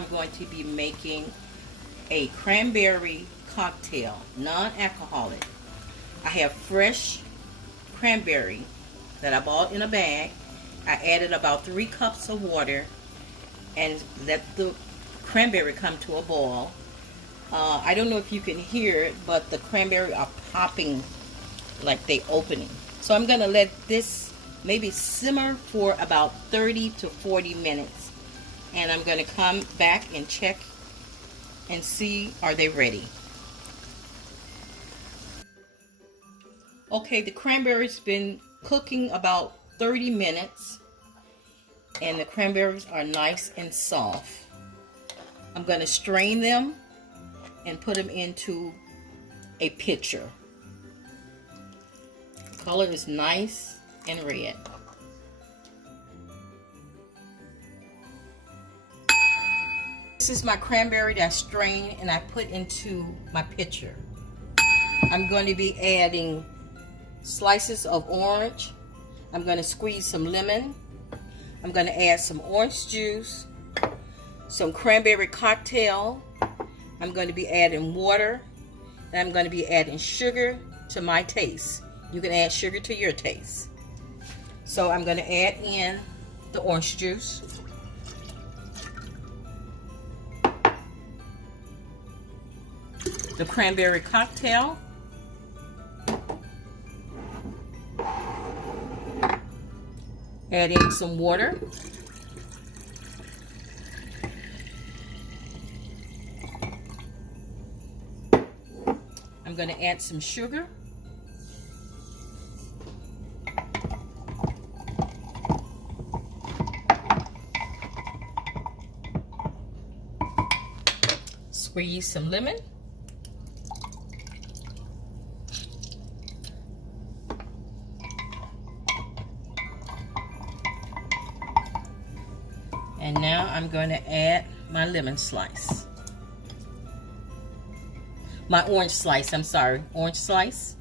I'm going to be making a cranberry cocktail, non-alcoholic. I have fresh cranberry that I bought in a bag. I added about 3 cups of water and let the cranberry come to a boil. I don't know if you can hear it, but the cranberry are popping like they opening. So I'm gonna let this maybe simmer for about 30 to 40 minutes, and I'm gonna come back and check and see are they ready. Okay, the cranberry's been cooking about 30 minutes and the cranberries are nice and soft. I'm gonna strain them and put them into a pitcher. The color is nice and red. This is my cranberry that's strained and I put into my pitcher. I'm going to be adding slices of orange. I'm going to squeeze some lemon. I'm going to add some orange juice, some cranberry cocktail. I'm going to be adding water, and I'm going to be adding sugar to my taste. You can add sugar to your taste. So I'm going to add in the orange juice. The cranberry cocktail. Add in some water. I'm going to add some sugar. Squeeze some lemon. And now I'm going to add my lemon slice. My orange slice, I'm sorry, orange slice.